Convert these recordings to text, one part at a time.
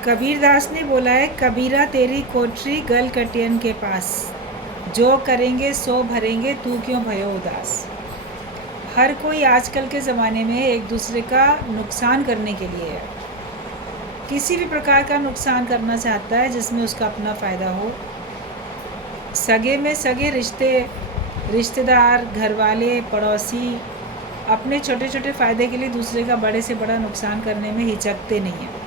कबीरदास ने बोला है, कबीरा तेरी कोठरी गल कटियन के पास, जो करेंगे सो भरेंगे, तू क्यों भयो उदास। हर कोई आजकल के ज़माने में एक दूसरे का नुकसान करने के लिए है, किसी भी प्रकार का नुकसान करना चाहता है जिसमें उसका अपना फ़ायदा हो। सगे में सगे रिश्तेदार, घर वाले, पड़ोसी अपने छोटे छोटे फ़ायदे के लिए दूसरे का बड़े से बड़ा नुकसान करने में हिचकते नहीं हैं।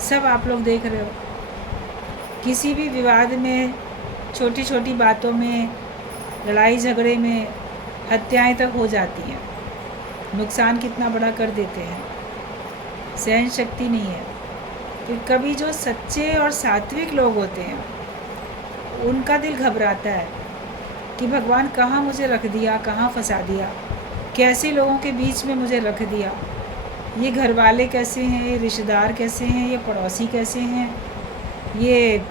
सब आप लोग देख रहे हो, किसी भी विवाद में, छोटी छोटी बातों में, लड़ाई झगड़े में हत्याएं तक हो जाती हैं। नुकसान कितना बड़ा कर देते हैं, सहन शक्ति नहीं है। फिर कभी जो सच्चे और सात्विक लोग होते हैं उनका दिल घबराता है कि भगवान कहाँ मुझे रख दिया, कहाँ फंसा दिया, कैसे लोगों के बीच में मुझे रख दिया। ये घर वाले कैसे हैं, ये रिश्तेदार कैसे हैं, ये पड़ोसी कैसे हैं, ये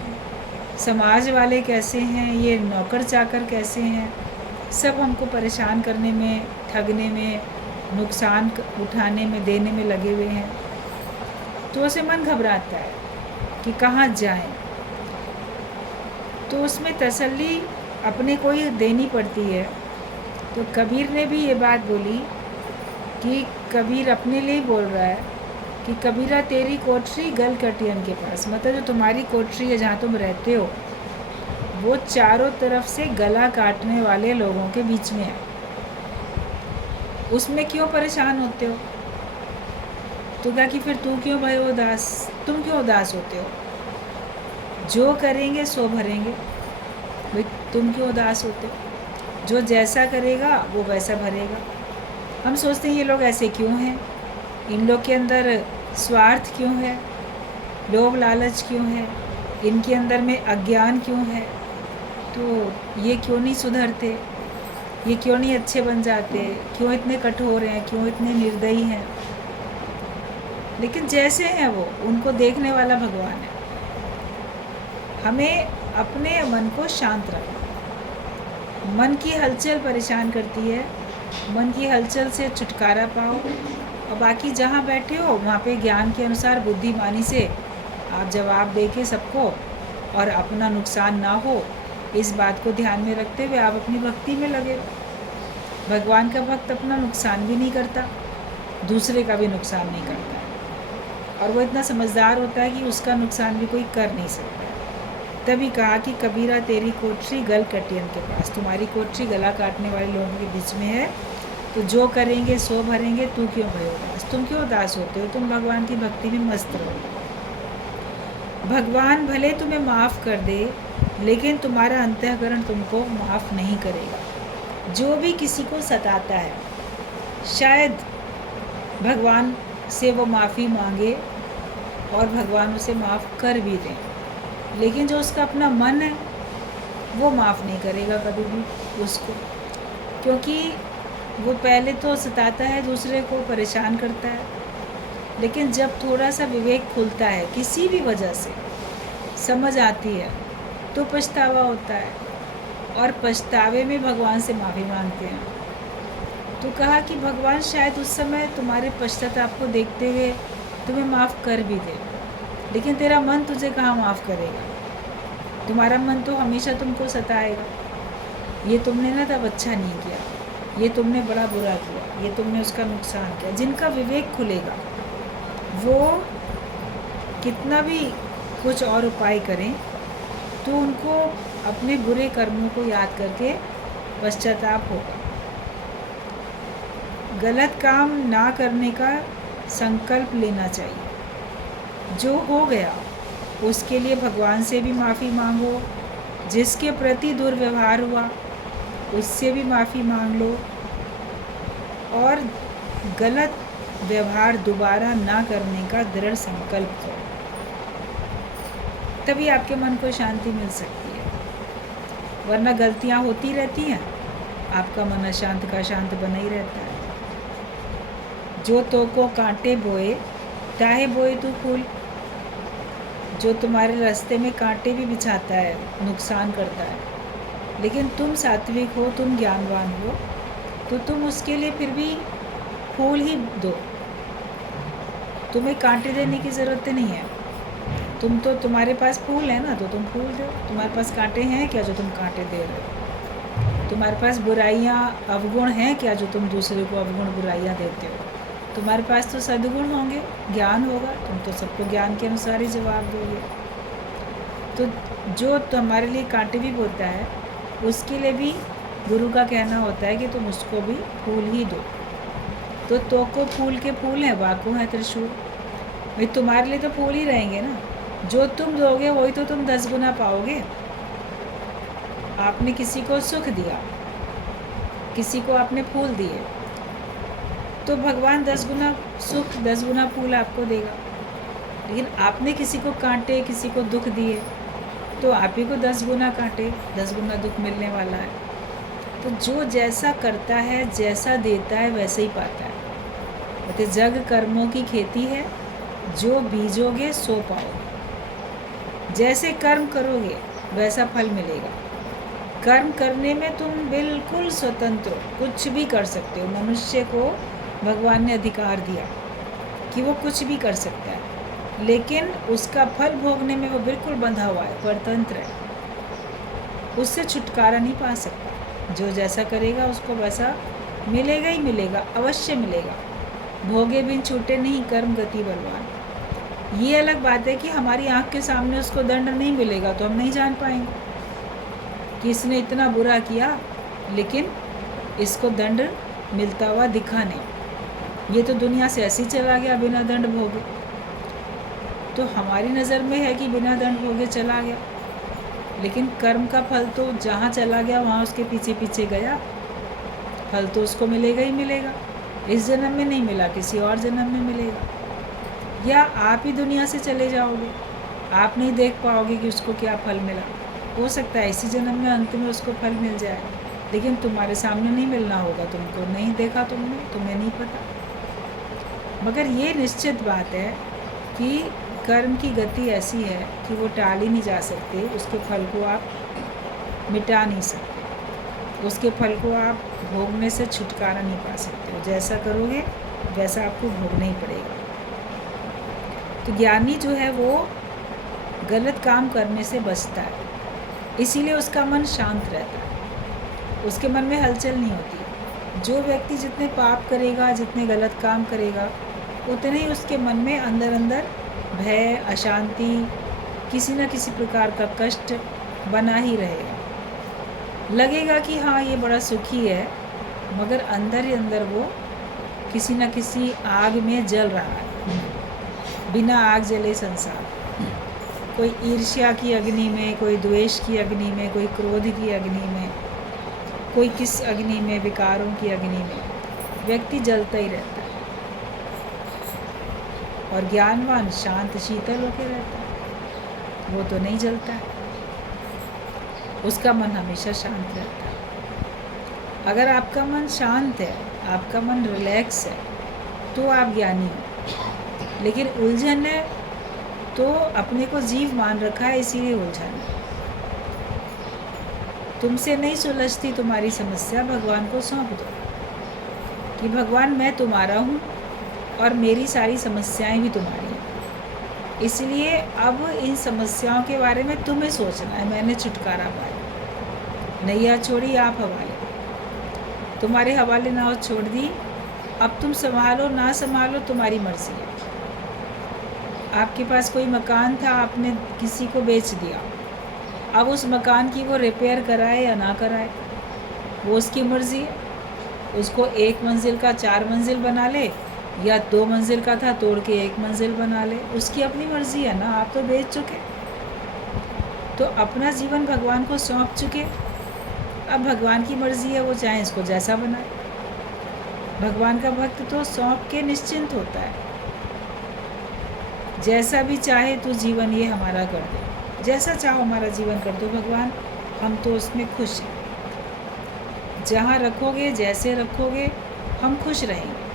समाज वाले कैसे हैं, ये नौकर चाकर कैसे हैं। सब हमको परेशान करने में, ठगने में, नुकसान उठाने में, देने में लगे हुए हैं। तो उसे मन घबराता है कि कहाँ जाएं। तो उसमें तसल्ली अपने को ही देनी पड़ती है। तो कबीर ने भी ये बात बोली कि कबीर अपने लिए ही बोल रहा है कि कबीरा तेरी कोठरी गल कटियन के पास, मतलब जो तुम्हारी कोठरी है जहाँ तुम रहते हो वो चारों तरफ से गला काटने वाले लोगों के बीच में है। उसमें क्यों परेशान होते हो? तो क्या कि फिर तू क्यों भयो उदास, तुम क्यों उदास होते हो? जो करेंगे सो भरेंगे, भाई तुम क्यों उदास होते हो? जो जैसा करेगा वो वैसा भरेगा। हम सोचते हैं ये लोग ऐसे क्यों हैं, इन लोग के अंदर स्वार्थ क्यों है, लोभ लालच क्यों है, इनके अंदर में अज्ञान क्यों है, तो ये क्यों नहीं सुधरते, ये क्यों नहीं अच्छे बन जाते, क्यों इतने कठोर हैं, क्यों इतने निर्दयी हैं। लेकिन जैसे हैं वो, उनको देखने वाला भगवान है। हमें अपने मन को शांत रखना। मन की हलचल परेशान करती है, मन की हलचल से छुटकारा पाओ और बाकी जहाँ बैठे हो वहाँ पे ज्ञान के अनुसार बुद्धिमानी से आप जवाब दे के सबको, और अपना नुकसान ना हो इस बात को ध्यान में रखते हुए आप अपनी भक्ति में लगे रहो। भगवान का भक्त अपना नुकसान भी नहीं करता, दूसरे का भी नुकसान नहीं करता है, और वो इतना समझदार होता है कि उसका नुकसान भी कोई कर नहीं सकता। तभी कहा कि कबीरा तेरी कोठरी गल कटियन के पास, तुम्हारी कोठरी गला काटने वाले लोगों के बीच में है। तो जो करेंगे सो भरेंगे, तू क्यों भयो उदास, तुम क्यों उदास होते हो? तुम भगवान की भक्ति में मस्त रहो। भगवान भले तुम्हें माफ़ कर दे, लेकिन तुम्हारा अंतःकरण तुमको माफ़ नहीं करेगा। जो भी किसी को सताता है, शायद भगवान से वो माफ़ी मांगे और भगवान उसे माफ़ कर भी दें, लेकिन जो उसका अपना मन है वो माफ़ नहीं करेगा कभी भी उसको, क्योंकि वो पहले तो सताता है, दूसरे को परेशान करता है। लेकिन जब थोड़ा सा विवेक खुलता है, किसी भी वजह से समझ आती है, तो पछतावा होता है, और पछतावे में भगवान से माफ़ी मांगते हैं। तो कहा कि भगवान शायद उस समय तुम्हारे पश्चाताप को देखते हुए तुम्हें माफ़ कर भी दे, लेकिन तेरा मन तुझे कहाँ माफ़ करेगा। तुम्हारा मन तो हमेशा तुमको सताएगा, ये तुमने ना तब अच्छा नहीं किया, ये तुमने बड़ा बुरा किया, ये तुमने उसका नुकसान किया। जिनका विवेक खुलेगा वो कितना भी कुछ और उपाय करें तो उनको अपने बुरे कर्मों को याद करके पश्चाताप होगा। गलत काम ना करने का संकल्प लेना चाहिए। जो हो गया उसके लिए भगवान से भी माफ़ी मांगो, जिसके प्रति दुर्व्यवहार हुआ उससे भी माफ़ी मांग लो, और गलत व्यवहार दोबारा ना करने का दृढ़ संकल्प करो। तभी आपके मन को शांति मिल सकती है, वरना गलतियाँ होती रहती हैं, आपका मन अशांत का शांत बना ही रहता है। जो तो को कांटे बोए ताहे बोए तू फूल, जो तुम्हारे रास्ते में कांटे भी बिछाता है, नुकसान करता है, लेकिन तुम सात्विक हो, तुम ज्ञानवान हो, तो तुम उसके लिए फिर भी फूल ही दो। तुम्हें कांटे देने की ज़रूरत नहीं है, तुम्हारे पास फूल है ना, तो तुम फूल दो। तुम्हारे पास कांटे हैं क्या जो तुम कांटे दे रहे हो? तुम्हारे पास बुराइयाँ अवगुण हैं क्या जो तुम दूसरे को अवगुण बुराइयाँ देते हो? तुम्हारे पास तो सद्गुण होंगे, ज्ञान होगा, तुम तो सबको ज्ञान के अनुसार ही जवाब दोगे। तो जो तुम्हारे लिए कांटे भी बोता है, उसके लिए भी गुरु का कहना होता है कि तुम उसको भी फूल ही दो। तो को फूल के फूल हैं, वाको है त्रिशूल। भाई तुम्हारे लिए तो फूल ही रहेंगे ना, जो तुम दोगे वही तो तुम 10 गुना पाओगे। आपने किसी को सुख दिया, किसी को आपने फूल दिए, तो भगवान 10 गुना सुख 10 गुना फूल आपको देगा। लेकिन आपने किसी को कांटे, किसी को दुख दिए, तो आप ही को 10 गुना कांटे 10 गुना दुख मिलने वाला है। तो जो जैसा करता है, जैसा देता है, वैसे ही पाता है। कहते जग कर्मों की खेती है, जो बीजोगे सो पाओगे। जैसे कर्म करोगे वैसा फल मिलेगा। कर्म करने में तुम बिल्कुल स्वतंत्र हो, कुछ भी कर सकते हो। मनुष्य को भगवान ने अधिकार दिया कि वो कुछ भी कर सकता है, लेकिन उसका फल भोगने में वो बिल्कुल बंधा हुआ है, परतंत्र है, उससे छुटकारा नहीं पा सकता। जो जैसा करेगा उसको वैसा मिलेगा ही मिलेगा, अवश्य मिलेगा। भोगे बिन छूटे नहीं, कर्म गति बलवान। ये अलग बात है कि हमारी आँख के सामने उसको दंड नहीं मिलेगा तो हम नहीं जान पाएंगे कि इसने इतना बुरा किया, लेकिन इसको दंड मिलता हुआ दिखा नहीं। ये तो दुनिया से ऐसे ही चला गया बिना दंड भोगे। तो हमारी नज़र में है कि बिना दंड भोगे चला गया, लेकिन कर्म का फल तो जहाँ चला गया वहाँ उसके पीछे पीछे गया। फल तो उसको मिलेगा ही मिलेगा। इस जन्म में नहीं मिला, किसी और जन्म में मिलेगा। या आप ही दुनिया से चले जाओगे, आप नहीं देख पाओगे कि उसको क्या फल मिला। हो सकता है इसी जन्म में अंत में उसको फल मिल जाए, लेकिन तुम्हारे सामने नहीं मिलना होगा, तुमको नहीं देखा तुमने, तुम्हें नहीं पता। मगर ये निश्चित बात है कि कर्म की गति ऐसी है कि वो टाल ही नहीं जा सकते। उसके फल को आप मिटा नहीं सकते, उसके फल को आप भोगने से छुटकारा नहीं पा सकते हो। जैसा करोगे वैसा आपको भोगना ही पड़ेगा। तो ज्ञानी जो है वो गलत काम करने से बचता है, इसीलिए उसका मन शांत रहता है, उसके मन में हलचल नहीं होती। जो व्यक्ति जितने पाप करेगा, जितने गलत काम करेगा, उतने ही उसके मन में अंदर अंदर भय, अशांति, किसी न किसी प्रकार का कष्ट बना ही रहेगा। लगेगा कि हाँ ये बड़ा सुखी है, मगर अंदर ही अंदर वो किसी न किसी आग में जल रहा है। बिना आग जले संसार। कोई ईर्ष्या की अग्नि में, कोई द्वेष की अग्नि में, कोई क्रोध की अग्नि में, कोई किस अग्नि में, विकारों की अग्नि में व्यक्ति जलता ही रहता है। और ज्ञानवान शांत शीतल होकर रहता है, वो तो नहीं जलता है, उसका मन हमेशा शांत रहता है। अगर आपका मन शांत है, आपका मन रिलैक्स है, तो आप ज्ञानी हो। लेकिन उलझन है तो अपने को जीव मान रखा है, इसीलिए उलझन है। तुमसे नहीं सुलझती तुम्हारी समस्या, भगवान को सौंप दो कि भगवान मैं तुम्हारा हूँ और मेरी सारी समस्याएं भी तुम्हारी हैं। इसलिए अब इन समस्याओं के बारे में तुम्हें सोचना है। मैंने छुटकारा पाया, नैया छोड़ी आप हवाले, तुम्हारे हवाले नाव छोड़ दी। अब तुम संभालो ना संभालो तुम्हारी मर्जी है। आपके पास कोई मकान था, आपने किसी को बेच दिया, अब उस मकान की वो रिपेयर कराए या ना कराए वो उसकी मर्ज़ी है। उसको 1 मंजिल का 4 मंजिल बना ले, या 2 मंजिल का था तोड़ के 1 मंजिल बना ले, उसकी अपनी मर्ज़ी है ना। आप तो बेच चुके, तो अपना जीवन भगवान को सौंप चुके। अब भगवान की मर्ज़ी है, वो चाहे इसको जैसा बनाए। भगवान का भक्त तो सौंप के निश्चिंत होता है। जैसा भी चाहे तो जीवन ये हमारा कर दो, जैसा चाहो हमारा जीवन कर दो भगवान, हम तो उसमें खुश हैं। जहाँ रखोगे, जैसे रखोगे, हम खुश रहेंगे।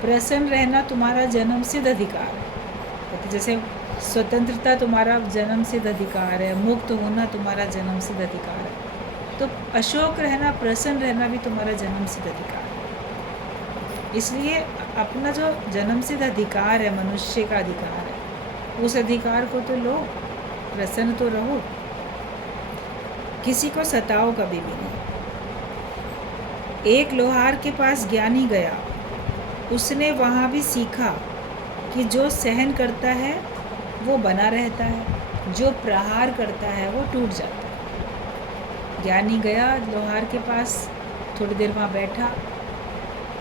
प्रसन्न रहना तुम्हारा जन्म सिद्ध अधिकार है। जैसे स्वतंत्रता तुम्हारा जन्म सिद्ध अधिकार है, मुक्त होना तुम्हारा जन्म सिद्ध अधिकार है, तो अशोक रहना, प्रसन्न रहना भी तुम्हारा जन्म सिद्ध अधिकार है। इसलिए अपना जो जन्म सिद्ध अधिकार है, मनुष्य का अधिकार है, उस अधिकार को तो लो, प्रसन्न तो रहो। किसी को सताओ कभी भी नहीं। एक लोहार के पास ज्ञानी गया, उसने वहाँ भी सीखा कि जो सहन करता है वो बना रहता है, जो प्रहार करता है वो टूट जाता है। ज्ञानी गया लोहार के पास, थोड़ी देर वहाँ बैठा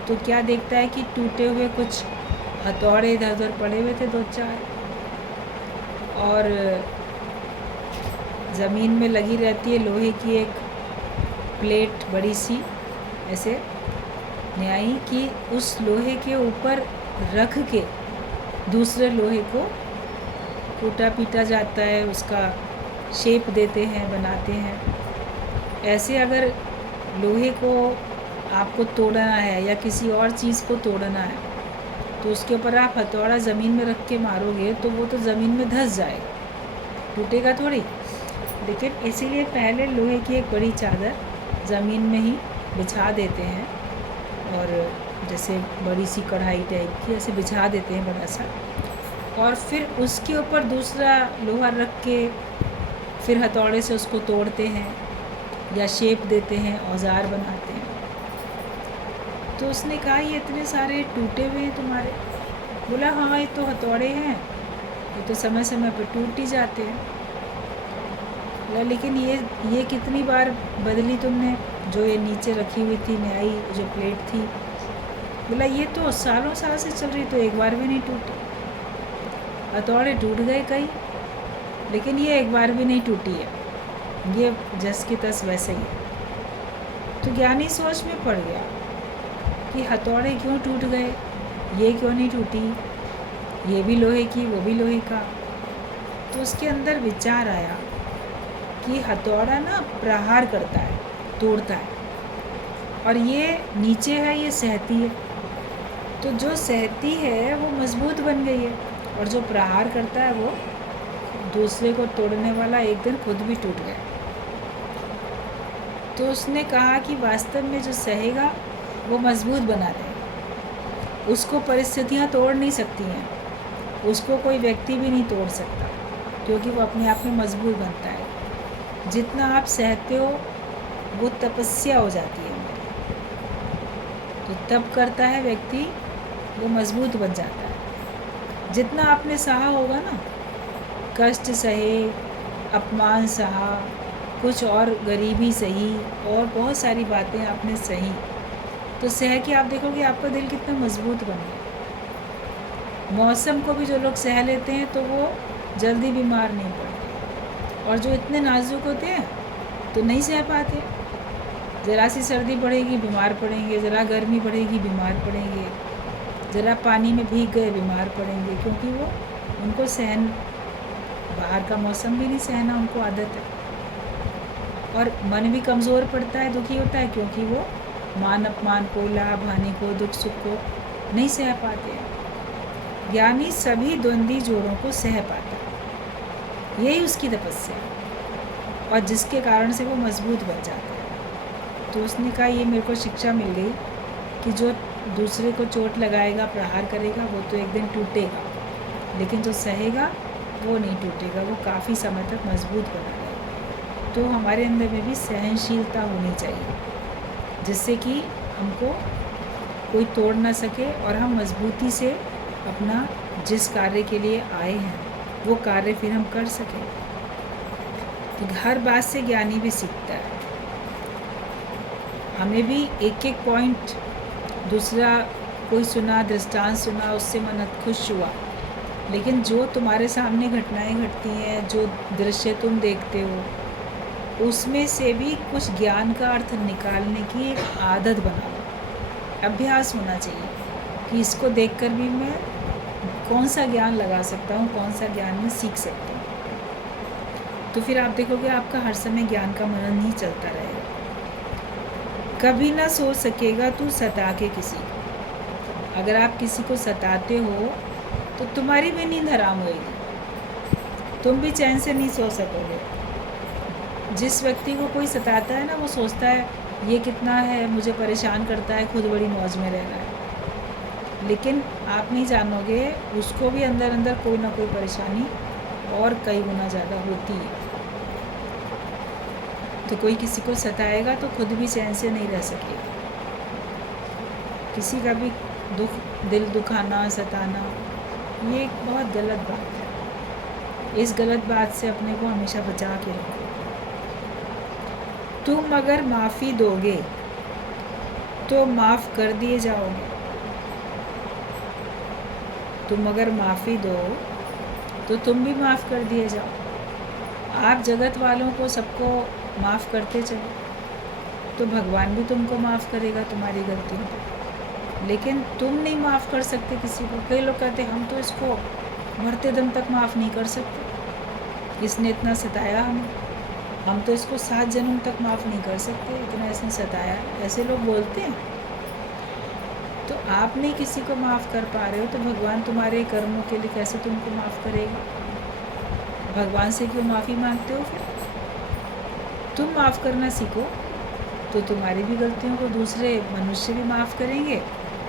तो क्या देखता है कि टूटे हुए कुछ हथौड़े इधर उधर पड़े हुए थे, 2-4, और ज़मीन में लगी रहती है लोहे की एक प्लेट बड़ी सी, ऐसे न्यायी कि उस लोहे के ऊपर रख के दूसरे लोहे को कूटा पीटा जाता है, उसका शेप देते हैं, बनाते हैं। ऐसे अगर लोहे को आपको तोड़ना है या किसी और चीज़ को तोड़ना है तो उसके ऊपर आप हथौड़ा ज़मीन में रख के मारोगे तो वो तो ज़मीन में धंस जाएगा, टूटेगा थोड़ी। लेकिन इसीलिए पहले लोहे की एक बड़ी चादर ज़मीन में ही बिछा देते हैं, और जैसे बड़ी सी कढ़ाई टाइप की ऐसे बिछा देते हैं बड़ा सा, और फिर उसके ऊपर दूसरा लोहा रख के फिर हथौड़े से उसको तोड़ते हैं या शेप देते हैं, औजार बनाते हैं। तो उसने कहा ये इतने सारे टूटे हुए हैं तुम्हारे? बोला हाँ, ये तो हथौड़े हैं, ये तो समय समय पर टूट ही जाते हैं। बोला लेकिन ये कितनी बार बदली तुमने, जो ये नीचे रखी हुई थी न्यायी जो प्लेट थी? बोला ये तो सालों साल से चल रही, तो एक बार भी नहीं टूटी। हथौड़े टूट गए कई, लेकिन ये एक बार भी नहीं टूटी है, ये जस की तस वैसे ही है। तो ज्ञानी सोच में पड़ गया कि हथौड़े क्यों टूट गए, ये क्यों नहीं टूटी, ये भी लोहे की वो भी लोहे का। तो उसके अंदर विचार आया कि हथौड़ा ना प्रहार करता है, तोड़ता है, और ये नीचे है, ये सहती है। तो जो सहती है वो मजबूत बन गई है, और जो प्रहार करता है वो दूसरे को तोड़ने वाला एक दिन खुद भी टूट गया। तो उसने कहा कि वास्तव में जो सहेगा वो मजबूत बना रहेगा, उसको परिस्थितियाँ तोड़ नहीं सकती हैं, उसको कोई व्यक्ति भी नहीं तोड़ सकता, क्योंकि वो अपने आप में मजबूत बनता है। जितना आप सहते हो वो तपस्या हो जाती है हमारी, तो तप करता है व्यक्ति, वो मजबूत बन जाता है। जितना आपने सहा होगा ना, कष्ट सहे, अपमान सहा, कुछ और गरीबी सही, और बहुत सारी बातें आपने सही, तो सह के आप देखोगे आपका दिल कितना मजबूत बन गया। मौसम को भी जो लोग सह लेते हैं तो वो जल्दी बीमार नहीं पड़ते, और जो इतने नाजुक होते हैं तो नहीं सह पाते। ज़रा सी सर्दी बढ़ेगी बीमार पड़ेंगे, ज़रा गर्मी बढ़ेगी बीमार पड़ेंगे, ज़रा पानी में भीग गए बीमार पड़ेंगे, क्योंकि वो उनको सहन, बाहर का मौसम भी नहीं सहना उनको आदत है। और मन भी कमज़ोर पड़ता है, दुखी होता है, क्योंकि वो मान अपमान को, लाभ हानि को, दुख सुख को नहीं सह पाते हैं। ज्ञानी सभी द्वंद्वी जोड़ों को सह पाता है, यही उसकी तपस्या है, और जिसके कारण से वो मजबूत बन जाता है। तो उसने कहा ये मेरे को शिक्षा मिल गई कि जो दूसरे को चोट लगाएगा, प्रहार करेगा, वो तो एक दिन टूटेगा, लेकिन जो सहेगा वो नहीं टूटेगा, वो काफ़ी समय तक मजबूत बना रहेगा। तो हमारे अंदर में भी सहनशीलता होनी चाहिए, जिससे कि हमको कोई तोड़ ना सके, और हम मजबूती से अपना जिस कार्य के लिए आए हैं वो कार्य फिर हम कर सकें। तो हर बात से ज्ञानी भी सीखता है। हमें भी एक एक पॉइंट, दूसरा कोई सुना, दृष्टांत सुना, उससे मन खुश हुआ, लेकिन जो तुम्हारे सामने घटनाएं घटती हैं, जो दृश्य तुम देखते हो, उसमें से भी कुछ ज्ञान का अर्थ निकालने की एक आदत बना लो। अभ्यास होना चाहिए कि इसको देखकर भी मैं कौन सा ज्ञान लगा सकता हूँ, कौन सा ज्ञान मैं सीख सकता हूँ। तो फिर आप देखोगे आपका हर समय ज्ञान का मनन ही चलता रहेगा। कभी ना सोच सकेगा तू सता के किसी को। अगर आप किसी को सताते हो तो तुम्हारी भी नींद हराम होएगी, तुम भी चैन से नहीं सो सकोगे। जिस व्यक्ति को कोई सताता है ना, वो सोचता है ये कितना है, मुझे परेशान करता है, खुद बड़ी मौज में रह रहा है। लेकिन आप नहीं जानोगे उसको भी अंदर अंदर कोई ना कोई परेशानी और कई गुना ज़्यादा होती है। तो कोई किसी को सताएगा तो खुद भी चैन से नहीं रह सकेगा। किसी का भी दिल दुखाना, सताना, ये एक बहुत गलत बात है। इस गलत बात से अपने को हमेशा बचा के रखो। तुम अगर माफ़ी दोगे तो माफ़ कर दिए जाओगे। तुम अगर माफ़ी दो तो तुम भी माफ़ कर दिए जाओ। आप जगत वालों को सबको माफ़ करते चलो तो भगवान भी तुमको माफ़ करेगा तुम्हारी गलतियों को। लेकिन तुम नहीं माफ़ कर सकते किसी को। कई लोग कहते हम तो इसको मरते दम तक माफ़ नहीं कर सकते, इसने इतना सताया हम तो इसको 7 जन्म तक माफ़ नहीं कर सकते, इतना इसने सताया। ऐसे लोग बोलते हैं। तो आप नहीं किसी को माफ़ कर पा रहे हो तो भगवान तुम्हारे कर्मों के लिए कैसे तुमको माफ़ करेगा? भगवान से क्यों माफ़ी मांगते हो फिर? तुम माफ़ करना सीखो तो तुम्हारी भी गलतियों को दूसरे मनुष्य भी माफ़ करेंगे।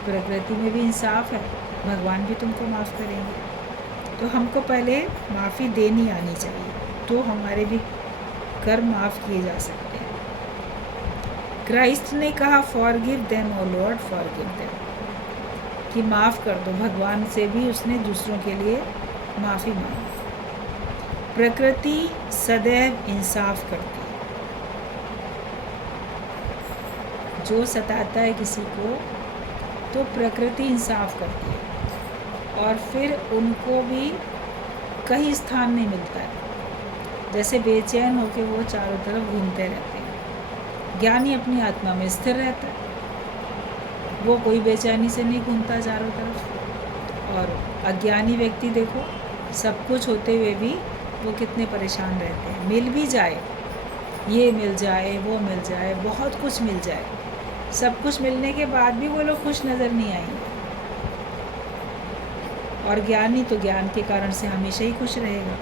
प्रकृति में भी इंसाफ है, भगवान भी तुमको माफ़ करेंगे। तो हमको पहले माफ़ी देनी आनी चाहिए, तो हमारे भी कर्म माफ़ किए जा सकते हैं। क्राइस्ट ने कहा फॉरगिव देम ओ लॉर्ड फॉरगिव देम, कि माफ़ कर दो। भगवान से भी उसने दूसरों के लिए माफ़ी मांगी। प्रकृति सदैव इंसाफ करती है। जो सताता है किसी को तो प्रकृति इंसाफ करती है और फिर उनको भी कहीं स्थान नहीं मिलता है। जैसे बेचैन होकर वो चारों तरफ घूमते रहते हैं। ज्ञानी अपनी आत्मा में स्थिर रहता है, वो कोई बेचैनी से नहीं घूमता चारों तरफ। और अज्ञानी व्यक्ति देखो, सब कुछ होते हुए भी वो कितने परेशान रहते हैं। मिल भी जाए, ये मिल जाए, वो मिल जाए, बहुत कुछ मिल जाए, सब कुछ मिलने के बाद भी वो लोग खुश नज़र नहीं आएंगे। और ज्ञानी तो ज्ञान के कारण से हमेशा ही खुश रहेगा।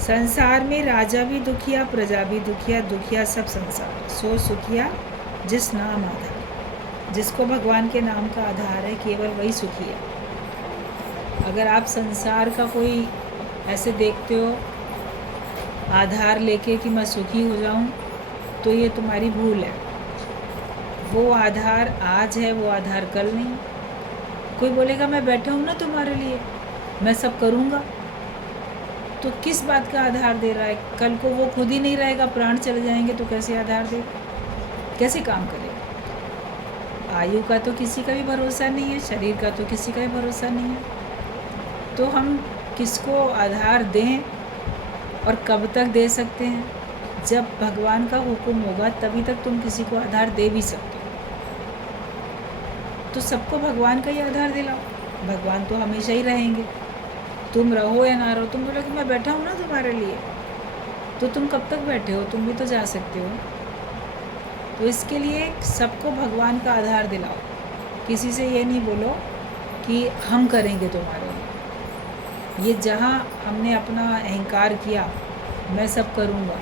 संसार में राजा भी दुखिया, प्रजा भी दुखिया, दुखिया सब संसार, सो सुखिया जिस नाम आधार। जिसको भगवान के नाम का आधार है केवल वही सुखी है। अगर आप संसार का कोई ऐसे देखते हो आधार लेके कि मैं सुखी हो जाऊं, तो ये तुम्हारी भूल है। वो आधार आज है, वो आधार कल नहीं। कोई बोलेगा मैं बैठा हूँ ना तुम्हारे लिए, मैं सब करूँगा, तो किस बात का आधार दे रहा है? कल को वो खुद ही नहीं रहेगा, प्राण चले जाएंगे तो कैसे आधार दे, कैसे काम करेगा? आयु का तो किसी का भी भरोसा नहीं है, शरीर का तो किसी का भी भरोसा नहीं है। तो हम किसको आधार दें और कब तक दे सकते हैं? जब भगवान का हुक्म होगा तभी तक तुम किसी को आधार दे भी सकते हो। तो सबको भगवान का ही आधार दिलाओ, भगवान तो हमेशा ही रहेंगे। तुम रहो या ना रहो, तुम बोलो कि मैं बैठा हूँ ना तुम्हारे लिए, तो तुम कब तक बैठे हो? तुम भी तो जा सकते हो। तो इसके लिए सबको भगवान का आधार दिलाओ। किसी से ये नहीं बोलो कि हम करेंगे तुम्हारे लिए। ये जहाँ हमने अपना अहंकार किया, मैं सब करूँगा,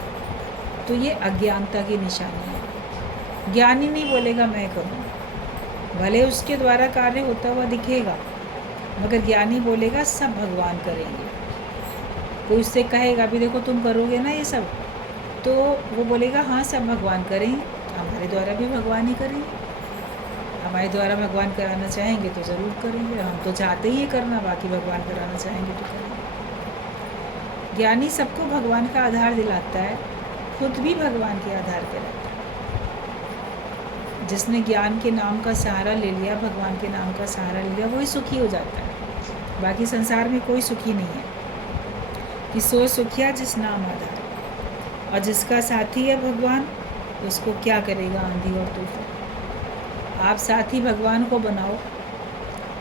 तो ये अज्ञानता की निशानी है। ज्ञानी नहीं बोलेगा मैं करूँगा, भले उसके द्वारा कार्य होता हुआ दिखेगा, मगर ज्ञानी बोलेगा सब भगवान करेंगे। कोई उससे कहेगा भी देखो तुम करोगे ना ये सब, तो वो बोलेगा हाँ सब भगवान करेंगे, हमारे द्वारा भी भगवान ही करेंगे। हमारे द्वारा भगवान कराना चाहेंगे तो ज़रूर करेंगे, हम तो चाहते ही करना, बाकी भगवान कराना चाहेंगे तो करेंगे। ज्ञानी सबको भगवान का आधार दिलाता है, खुद भी भगवान के आधार पर रहता है। जिसने ज्ञान के नाम का सहारा ले लिया, भगवान के नाम का सहारा ले लिया, वही सुखी हो जाता है। बाकी संसार में कोई सुखी नहीं है। कि सो सुखिया जिस नाम आधार, और जिसका साथी है भगवान, उसको क्या करेगा आंधी और तूफान। आप साथी भगवान को बनाओ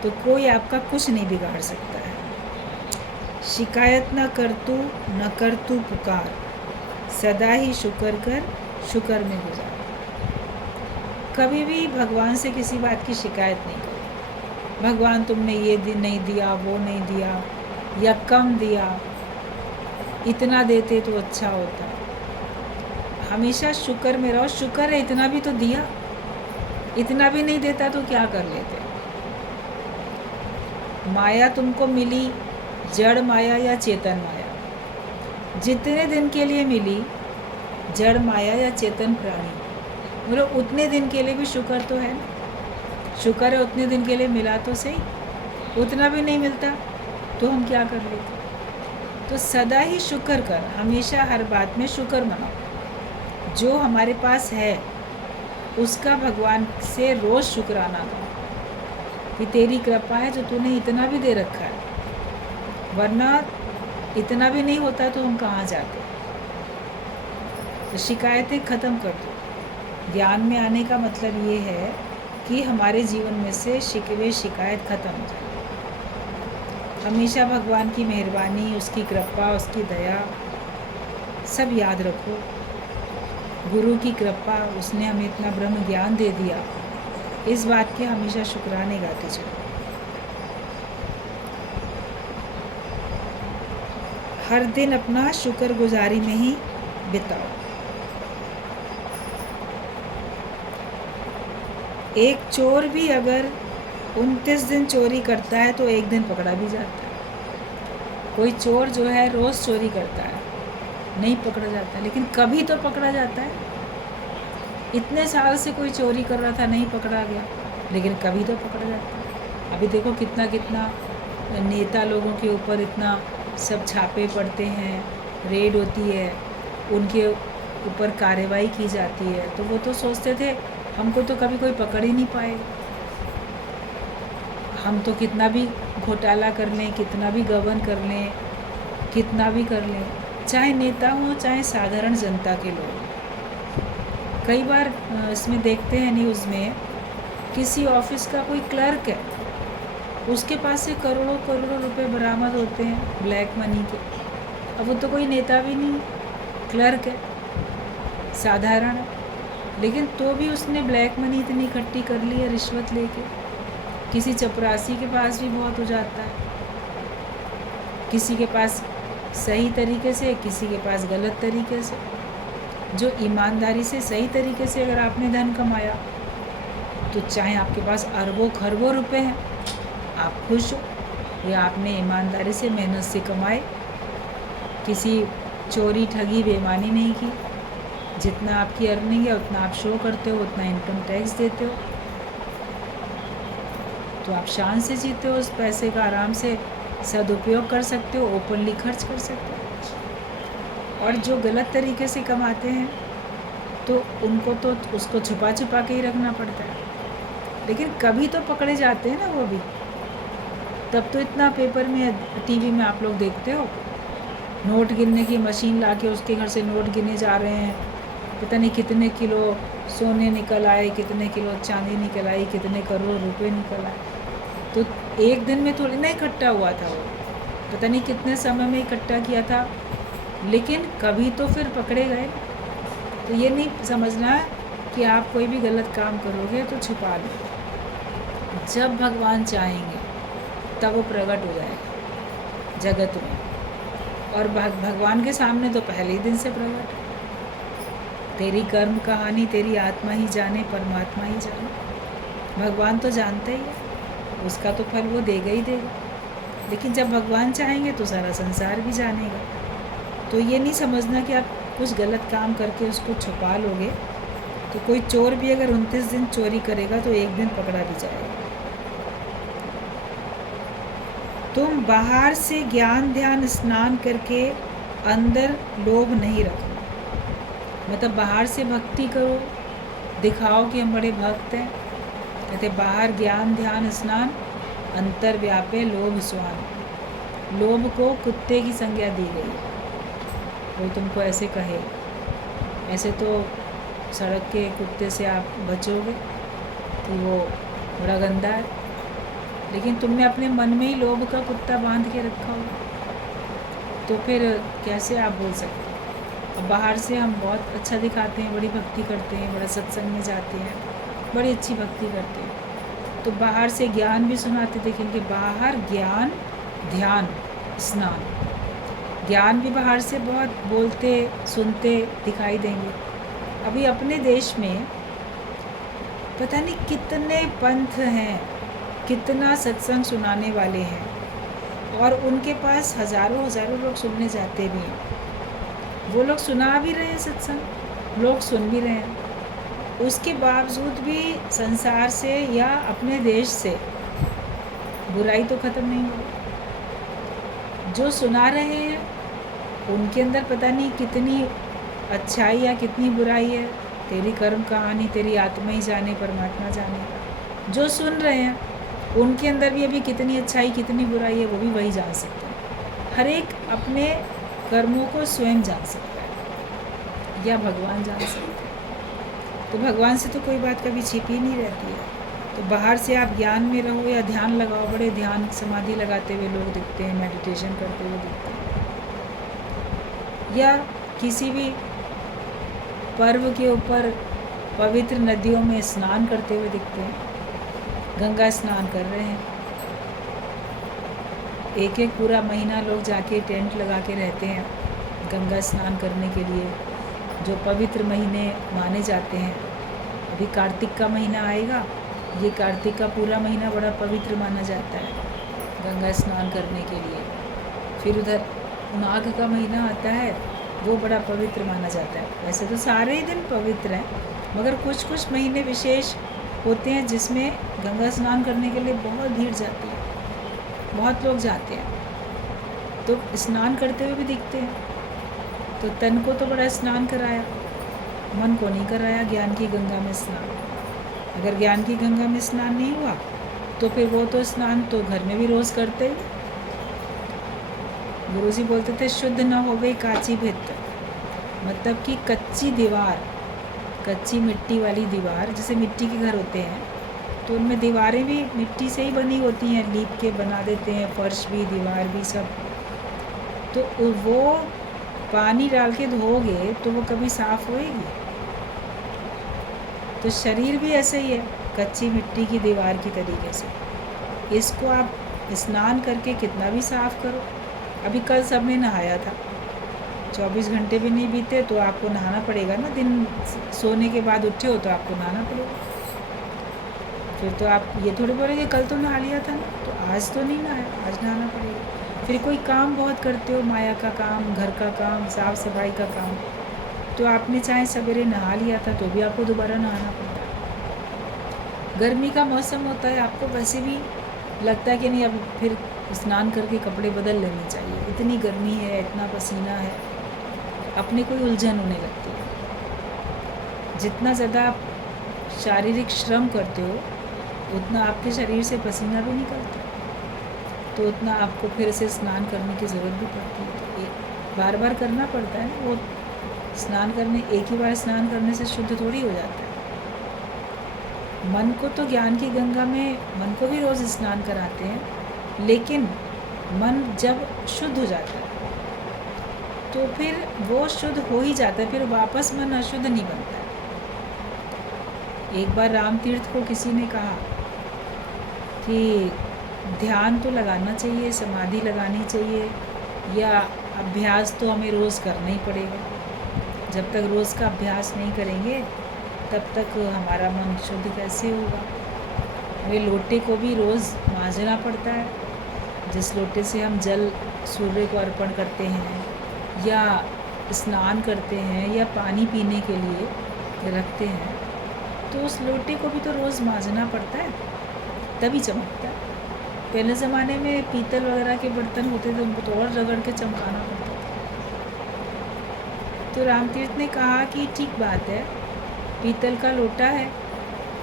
तो कोई आपका कुछ नहीं बिगाड़ सकता है। शिकायत न कर तू पुकार, सदा ही शुक्र कर, शुक्र में गुजार। कभी भी भगवान से किसी बात की शिकायत नहीं करो। भगवान तुमने ये नहीं दिया, वो नहीं दिया, या कम दिया, इतना देते तो अच्छा होता। हमेशा शुक्र में रहो। शुक्र है इतना भी तो दिया, इतना भी नहीं देता तो क्या कर लेते। माया तुमको मिली, जड़ माया या चेतन माया, जितने दिन के लिए मिली, जड़ माया या चेतन प्राणी, बोलो उतने दिन के लिए भी शुक्र तो है ना। शुक्र है उतने दिन के लिए मिला तो सही, उतना भी नहीं मिलता तो हम क्या कर लेते। तो सदा ही शुक्र कर, हमेशा हर बात में शुक्र मनाओ। जो हमारे पास है उसका भगवान से रोज़ शुक्राना करो कि तेरी कृपा है जो तूने इतना भी दे रखा है, वरना इतना भी नहीं होता तो हम कहाँ जाते। तो शिकायतें ख़त्म कर दो। ज्ञान में आने का मतलब ये है कि हमारे जीवन में से शिकवे शिकायत ख़त्म हो जाए। हमेशा भगवान की मेहरबानी, उसकी कृपा, उसकी दया सब याद रखो। गुरु की कृपा, उसने हमें इतना ब्रह्म ज्ञान दे दिया, इस बात के हमेशा शुक्राने गाते चलो। हर दिन अपना शुक्रगुजारी में ही बिताओ। एक चोर भी अगर 29 दिन चोरी करता है तो एक दिन पकड़ा भी जाता है। कोई चोर जो है रोज़ चोरी करता है, नहीं पकड़ा जाता, लेकिन कभी तो पकड़ा जाता है। इतने साल से कोई चोरी कर रहा था, नहीं पकड़ा गया, लेकिन कभी तो पकड़ा जाता है। अभी देखो कितना कितना नेता लोगों के ऊपर इतना सब छापे पड़ते हैं, रेड होती है, उनके ऊपर कार्रवाई की जाती है। तो वो तो सोचते थे हमको तो कभी कोई पकड़ ही नहीं पाएगा, हम तो कितना भी घोटाला कर लें, कितना भी गबन कर लें, कितना भी कर लें, चाहे नेता हो चाहे साधारण जनता के लोग। कई बार इसमें देखते हैं न्यूज़ में, किसी ऑफिस का कोई क्लर्क है, उसके पास से करोड़ों करोड़ों रुपए बरामद होते हैं ब्लैक मनी के। अब वो तो कोई नेता भी नहीं, क्लर्क है, साधारण है, लेकिन तो भी उसने ब्लैक मनी इतनी इकट्ठी कर ली है रिश्वत लेके। किसी चपरासी के पास भी बहुत हो जाता है, किसी के पास सही तरीके से, किसी के पास गलत तरीके से। जो ईमानदारी से सही तरीके से अगर आपने धन कमाया तो चाहे आपके पास अरबों खरबों रुपए हैं, आप खुश हो, या आपने ईमानदारी से मेहनत से कमाए, किसी चोरी ठगी बेईमानी नहीं की। जितना आपकी अर्निंग है उतना आप शो करते हो, उतना इनकम टैक्स देते हो, तो आप शान से जीते हो। उस पैसे का आराम से सदुपयोग कर सकते हो, ओपनली खर्च कर सकते हो। और जो गलत तरीके से कमाते हैं तो उनको तो उसको छुपा छुपा के ही रखना पड़ता है, लेकिन कभी तो पकड़े जाते हैं ना वो भी। तब तो इतना पेपर में, टीवी में आप लोग देखते हो, नोट गिनने की मशीन लाके उसके घर से नोट गिने जा रहे हैं, पता नहीं कितने किलो सोने निकल आए, कितने किलो चांदी निकल आई, कितने करोड़ रुपए निकल आए। तो एक दिन में थोड़ी ना इकट्ठा हुआ था वो, पता नहीं कितने समय में इकट्ठा किया था, लेकिन कभी तो फिर पकड़े गए। तो ये नहीं समझना है कि आप कोई भी गलत काम करोगे तो छुपा लो। जब भगवान चाहेंगे तब वो प्रकट हो जाएगा जगत में, और भगवान के सामने तो पहले ही दिन से प्रकट। तेरी कर्म कहानी तेरी आत्मा ही जाने, परमात्मा ही जाने। भगवान तो जानते ही है, उसका तो फल वो देगा ही देगा, लेकिन जब भगवान चाहेंगे तो सारा संसार भी जानेगा। तो ये नहीं समझना कि आप कुछ गलत काम करके उसको छुपा लोगे। तो कोई चोर भी अगर 29 दिन चोरी करेगा तो एक दिन पकड़ा भी जाएगा। तुम बाहर से ज्ञान ध्यान स्नान करके अंदर लोभ नहीं रखना। मतलब बाहर से भक्ति करो, दिखाओ कि हम बड़े भक्त हैं, कहते बाहर ज्ञान ध्यान स्नान, अंतर व्यापे लोभ स्वान। लोभ को कुत्ते की संज्ञा दी गई है। कोई तुमको ऐसे कहे, ऐसे तो सड़क के कुत्ते से आप बचोगे कि वो बड़ा गंदा है, लेकिन तुमने अपने मन में ही लोभ का कुत्ता बांध के रखा हो, तो फिर कैसे आप बोल सकते। अब बाहर से हम बहुत अच्छा दिखाते हैं, बड़ी भक्ति करते हैं, बड़ा सत्संग में जाते हैं, बड़ी अच्छी भक्ति करते हैं, तो बाहर से ज्ञान भी सुनाते देखेंगे। बाहर ज्ञान ध्यान स्नान, ज्ञान भी बाहर से बहुत बोलते सुनते दिखाई देंगे। अभी अपने देश में पता नहीं कितने पंथ हैं, कितना सत्संग सुनाने वाले हैं, और उनके पास हज़ारों हज़ारों लोग सुनने जाते भी हैं। वो लोग सुना भी रहे हैं सत्संग, लोग सुन भी रहे हैं, उसके बावजूद भी संसार से या अपने देश से बुराई तो ख़त्म नहीं हो रही। जो सुना रहे हैं उनके अंदर पता नहीं कितनी अच्छाई या कितनी बुराई है, तेरी कर्म कहानी तेरी आत्मा ही जाने, परमात्मा जाने। जो सुन रहे हैं उनके अंदर भी अभी कितनी अच्छाई कितनी बुराई है वो भी वही जान सकते हैं। हर एक अपने कर्मों को स्वयं जान सकता है या भगवान जान सकते हैं। तो भगवान से तो कोई बात कभी छिपी नहीं रहती है। तो बाहर से आप ज्ञान में रहो या ध्यान लगाओ, बड़े ध्यान समाधि लगाते हुए लोग दिखते हैं, मेडिटेशन करते हुए दिखते हैं, या किसी भी पर्व के ऊपर पवित्र नदियों में स्नान करते हुए दिखते हैं, गंगा स्नान कर रहे हैं। एक एक पूरा महीना लोग जाके टेंट लगा के रहते हैं गंगा स्नान करने के लिए, जो पवित्र महीने माने जाते हैं। अभी कार्तिक का महीना आएगा, ये कार्तिक का पूरा महीना बड़ा पवित्र माना जाता है गंगा स्नान करने के लिए। फिर उधर माघ का महीना आता है, वो बड़ा पवित्र माना जाता है। वैसे तो सारे ही दिन पवित्र हैं, मगर कुछ कुछ महीने विशेष होते हैं जिसमें गंगा स्नान करने के लिए बहुत भीड़ जाती है, बहुत लोग जाते हैं। तो स्नान करते हुए भी दिखते हैं। तो तन को तो बड़ा स्नान कराया, मन को नहीं कराया ज्ञान की गंगा में स्नान। अगर ज्ञान की गंगा में स्नान नहीं हुआ तो फिर वो तो स्नान तो घर में भी रोज़ करते ही। गुरुजी बोलते थे शुद्ध न होवे काची भित्त, मतलब कि कच्ची दीवार, कच्ची मिट्टी वाली दीवार, जैसे मिट्टी के घर होते हैं तो उनमें दीवारें भी मिट्टी से ही बनी होती हैं, लीप के बना देते हैं, फर्श भी दीवार भी सब। तो वो पानी डाल के धोगे तो वो कभी साफ़ होएगी? तो शरीर भी ऐसे ही है, कच्ची मिट्टी की दीवार की तरीके से। इसको आप स्नान करके कितना भी साफ़ करो। अभी कल सबने नहाया था, 24 घंटे भी नहीं बीते तो आपको नहाना पड़ेगा ना। दिन सोने के बाद उठे हो तो आपको नहाना पड़ेगा। फिर तो आप ये थोड़ी बोलेंगे कल तो नहा लिया था ना, तो आज तो नहीं नहाया, आज नहाना पड़ेगा। फिर कोई काम बहुत करते हो, माया का काम, घर का काम, साफ़ सफाई का काम, तो आपने चाहे सवेरे नहा लिया था तो भी आपको दोबारा नहाना पड़ता है। गर्मी का मौसम होता है, आपको वैसे भी लगता है कि नहीं अब फिर स्नान करके कपड़े बदल लेने चाहिए, इतनी गर्मी है, इतना पसीना है, अपने कोई उलझन होने लगती है। जितना ज़्यादा आप शारीरिक श्रम करते हो उतना आपके शरीर से पसीना भी निकलता है, तो उतना आपको फिर से स्नान करने की ज़रूरत भी पड़ती है। तो बार बार करना पड़ता है ना। वो स्नान करने, एक ही बार स्नान करने से शुद्ध थोड़ी हो जाता है। मन को तो ज्ञान की गंगा में मन को भी रोज़ स्नान कराते हैं, लेकिन मन जब शुद्ध हो जाता है तो फिर वो शुद्ध हो ही जाता है, फिर वापस मन अशुद्ध नहीं बनता है। एक बार राम तीर्थ को किसी ने कहा कि ध्यान तो लगाना चाहिए, समाधि लगानी चाहिए, या अभ्यास तो हमें रोज़ करना ही पड़ेगा। जब तक रोज़ का अभ्यास नहीं करेंगे तब तक हमारा मन शुद्ध कैसे होगा। वे लोटे को भी रोज़ मांजना पड़ता है, जिस लोटे से हम जल सूर्य को अर्पण करते हैं या स्नान करते हैं या पानी पीने के लिए रखते हैं, तो उस लोटे को भी तो रोज़ मांजना पड़ता है, तभी चमकता है। पहले ज़माने में पीतल वगैरह के बर्तन होते थे, उनको तो और रगड़ के चमकाना पड़ता था। तो रामतीर्थ ने कहा कि ठीक बात है, पीतल का लोटा है,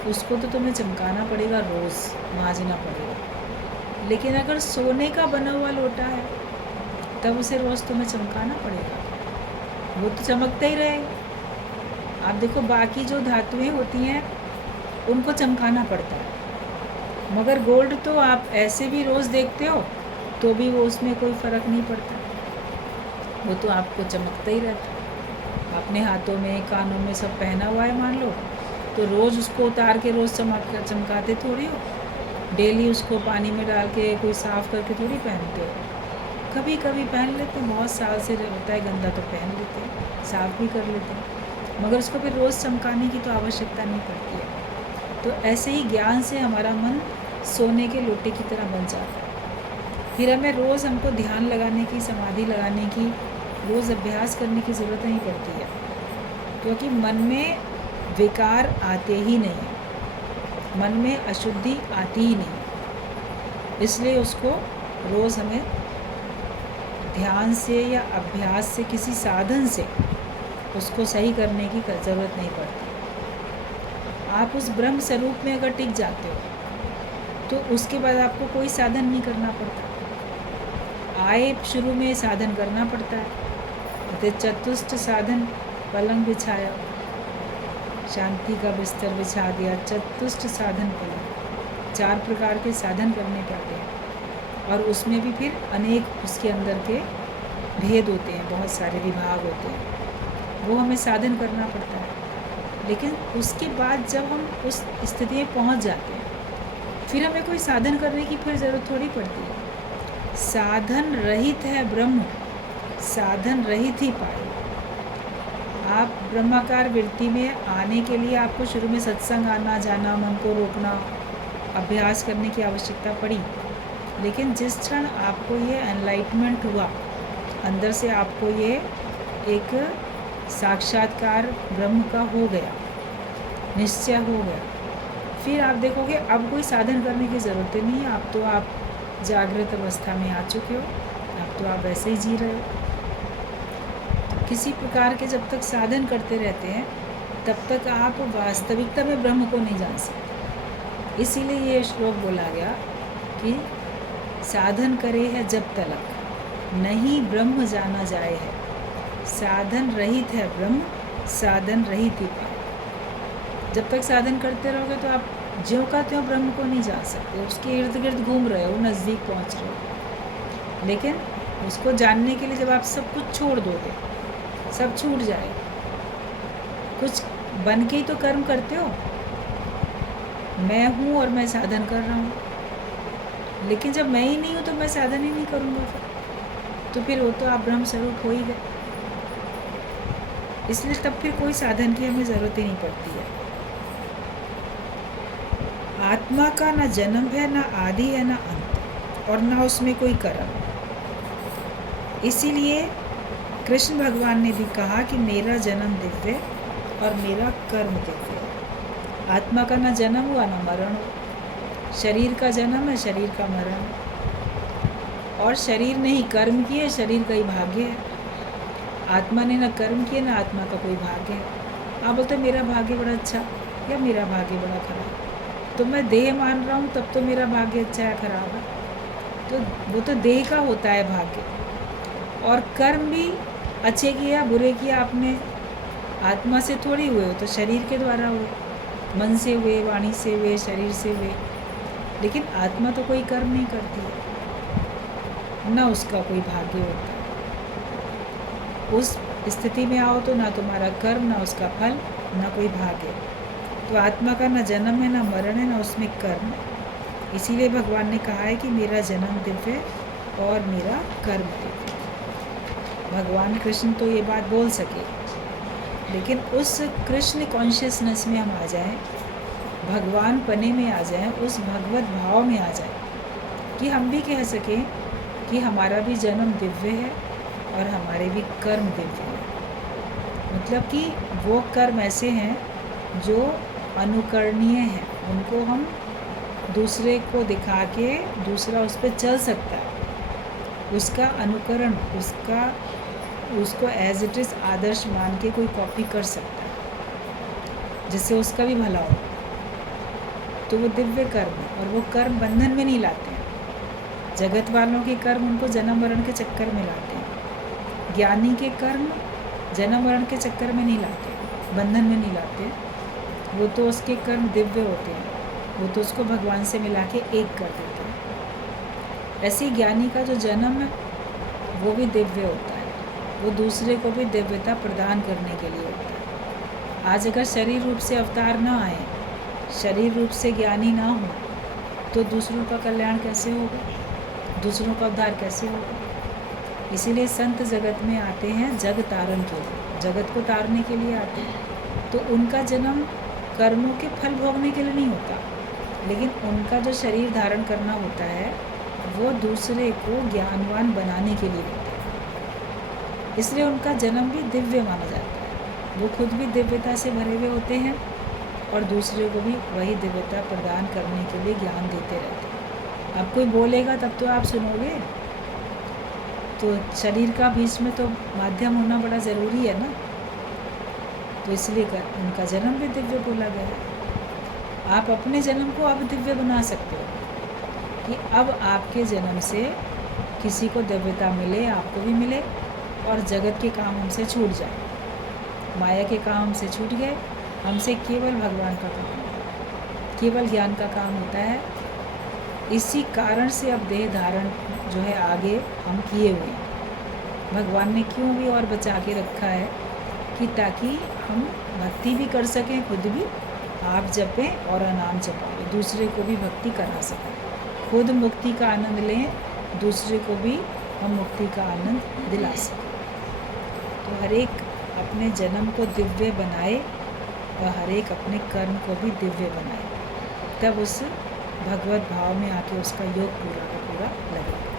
उसको तो तुम्हें चमकाना पड़ेगा, रोज़ मांजना पड़ेगा। लेकिन अगर सोने का बना हुआ लोटा है तब उसे रोज़ तुम्हें चमकाना पड़ेगा, वो तो चमकता ही रहेगा। आप देखो बाकी जो धातुएं होती हैं उनको चमकाना पड़ता है, मगर गोल्ड तो आप ऐसे भी रोज़ देखते हो तो भी वो उसमें कोई फ़र्क नहीं पड़ता, वो तो आपको चमकता ही रहता है। अपने हाथों में कानों में सब पहना हुआ है मान लो, तो रोज़ उसको उतार के रोज़ चमकाते थोड़ी हो, डेली उसको पानी में डाल के कोई साफ़ करके थोड़ी पहनते हो। कभी कभी पहन लेते हैं, बहुत साल से होता है गंदा तो पहन लेते हैं, साफ़ भी कर लेते हैं, मगर उसको फिर रोज़ चमकाने की तो आवश्यकता नहीं पड़ती है। तो ऐसे ही ज्ञान से हमारा मन सोने के लोटे की तरह बन जाता है। फिर हमें रोज़ हमको ध्यान लगाने की, समाधि लगाने की, रोज़ अभ्यास करने की ज़रूरत नहीं पड़ती है, क्योंकि मन में विकार आते ही नहीं, मन में अशुद्धि आती ही नहीं। इसलिए उसको रोज़ हमें ध्यान से या अभ्यास से, किसी साधन से उसको सही करने की ज़रूरत नहीं पड़ती। आप उस ब्रह्म स्वरूप में अगर टिक जाते हो तो उसके बाद आपको कोई साधन नहीं करना पड़ता। आए शुरू में साधन करना पड़ता है, तो चतुष्ट साधन पलंग बिछाया, शांति का बिस्तर बिछा दिया, चतुष्ट साधन पलंग, 4 प्रकार के साधन करने पड़ते हैं। और उसमें भी फिर अनेक उसके अंदर के भेद होते हैं, बहुत सारे विभाग होते हैं, वो हमें साधन करना पड़ता है। लेकिन उसके बाद जब हम उस स्थिति में पहुंच जाते हैं, फिर हमें कोई साधन करने की फिर ज़रूरत थोड़ी पड़ती है। साधन रहित है ब्रह्म, साधन रहित ही पाए। आप ब्रह्माकार वृत्ति में आने के लिए आपको शुरू में सत्संग आना जाना, मन को रोकना, अभ्यास करने की आवश्यकता पड़ी। लेकिन जिस क्षण आपको ये एनलाइटमेंट हुआ, अंदर से आपको ये एक साक्षात्कार ब्रह्म का हो गया, निश्चय हो गया, फिर आप देखोगे अब कोई साधन करने की ज़रूरत नहीं है। अब तो आप जागृत अवस्था में आ चुके हो, अब तो आप वैसे ही जी रहे हो। किसी प्रकार के जब तक साधन करते रहते हैं तब तक आप वास्तविकता में ब्रह्म को नहीं जान सकते। इसीलिए ये श्लोक बोला गया कि साधन करे है जब तलक, नहीं ब्रह्म जाना जाए है। साधन रहित है ब्रह्म, साधन रहित ही पाए। जब तक साधन करते रहोगे तो आप ज्यों का त्यों ब्रह्म को नहीं जान सकते। उसके इर्द गिर्द घूम रहे हो, नज़दीक पहुंच रहे हो, लेकिन उसको जानने के लिए जब आप सब कुछ छोड़ दोगे, सब छूट जाए, कुछ बन के ही तो कर्म करते हो। मैं हूँ और मैं साधन कर रहा हूँ, लेकिन जब मैं ही नहीं हूँ तो मैं साधन ही नहीं करूँगा, तो फिर वो तो आप ब्रह्म स्वरूप हो ही गए। इसलिए तब फिर कोई साधन की हमें ज़रूरत ही नहीं पड़ती है। आत्मा का ना जन्म है, ना आदि है, ना अंत, और ना उसमें कोई कर्म। इसीलिए कृष्ण भगवान ने भी कहा कि मेरा जन्म दिव्य और मेरा कर्म दिव्य। आत्मा का ना जन्म हुआ ना मरण हो। शरीर का जन्म है, शरीर का मरण, और शरीर ने ही कर्म किए, शरीर का ही भाग्य है। आत्मा ने ना कर्म किए, ना आत्मा का कोई भाग्य है। आप बोलते मेरा भाग्य बड़ा अच्छा या मेरा भाग्य बड़ा खराब, तो मैं देह मान रहा हूँ तब तो मेरा भाग्य अच्छा है खराब है, तो वो तो देह का होता है भाग्य। और कर्म भी अच्छे किया बुरे किया आपने, आत्मा से थोड़ी हुए हो, तो शरीर के द्वारा हुए, मन से हुए, वाणी से हुए, शरीर से हुए। लेकिन आत्मा तो कोई कर्म नहीं करती है, ना उसका कोई भाग्य होता है। उस स्थिति में आओ तो ना तुम्हारा कर्म, ना उसका फल, ना कोई भाग्य। तो आत्मा का ना जन्म है, ना मरण है, ना उसमें कर्म है। इसीलिए भगवान ने कहा है कि मेरा जन्म दिव्य और मेरा कर्म दिव्य। भगवान कृष्ण तो ये बात बोल सके, लेकिन उस कृष्ण कॉन्शियसनेस में हम आ जाएं, भगवान पने में आ जाएं, उस भगवत भाव में आ जाएं कि हम भी कह सकें कि हमारा भी जन्म दिव्य है और हमारे भी कर्म दिव्य है। मतलब कि वो कर्म ऐसे हैं जो अनुकरणीय हैं, उनको हम दूसरे को दिखा के दूसरा उस पर चल सकता है, उसका अनुकरण, उसको एज इट इज़ आदर्श मान के कोई कॉपी कर सकता है, जिससे उसका भी भला हो। तो वो दिव्य कर्म है, और वो कर्म बंधन में नहीं लाते हैं। जगत वालों के कर्म उनको जन्म मरण के चक्कर में लाते हैं, ज्ञानी के कर्म जन्म मरण के चक्कर में नहीं लाते, बंधन में नहीं लाते। वो तो उसके कर्म दिव्य होते हैं, वो तो उसको भगवान से मिला के एक कर देते हैं। ऐसे ज्ञानी का जो जन्म है वो भी दिव्य होता है, वो दूसरे को भी दिव्यता प्रदान करने के लिए होता है। आज अगर शरीर रूप से अवतार ना आए, शरीर रूप से ज्ञानी ना हो, तो दूसरों का कल्याण कैसे होगा, दूसरों का उद्धार कैसे होगा। इसीलिए संत जगत में आते हैं जग तारण के लिए, जगत को तारने के लिए आते हैं। तो उनका जन्म कर्मों के फल भोगने के लिए नहीं होता, लेकिन उनका जो शरीर धारण करना होता है वो दूसरे को ज्ञानवान बनाने के लिए होता है। इसलिए उनका जन्म भी दिव्य माना जाता है। वो खुद भी दिव्यता से भरे हुए होते हैं और दूसरे को भी वही दिव्यता प्रदान करने के लिए ज्ञान देते रहते हैं। अब कोई बोलेगा तब तो आप सुनोगे, तो शरीर का बीच में तो माध्यम होना बड़ा ज़रूरी है ना, तो इसलिए उनका जन्म भी दिव्य बोला गया है। आप अपने जन्म को अब दिव्य बना सकते हो कि अब आपके जन्म से किसी को दिव्यता मिले, आपको भी मिले, और जगत के काम हमसे छूट जाए, माया के काम हमसे छूट गए, हमसे केवल भगवान का काम, केवल ज्ञान का काम होता है। इसी कारण से अब देह धारण जो है आगे हम किए हुए हैं। भगवान ने क्यों भी और बचा के रखा है कि ताकि हम भक्ति भी कर सकें, खुद भी आप जपें और नाम जपाएं, दूसरे को भी भक्ति करा सकें, खुद मुक्ति का आनंद लें, दूसरे को भी हम मुक्ति का आनंद दिला सकें। तो हर एक अपने जन्म को दिव्य बनाए और हर एक अपने कर्म को भी दिव्य बनाए, तब उस भगवत भाव में आके उसका योग पूरा का पूरा लगेगा।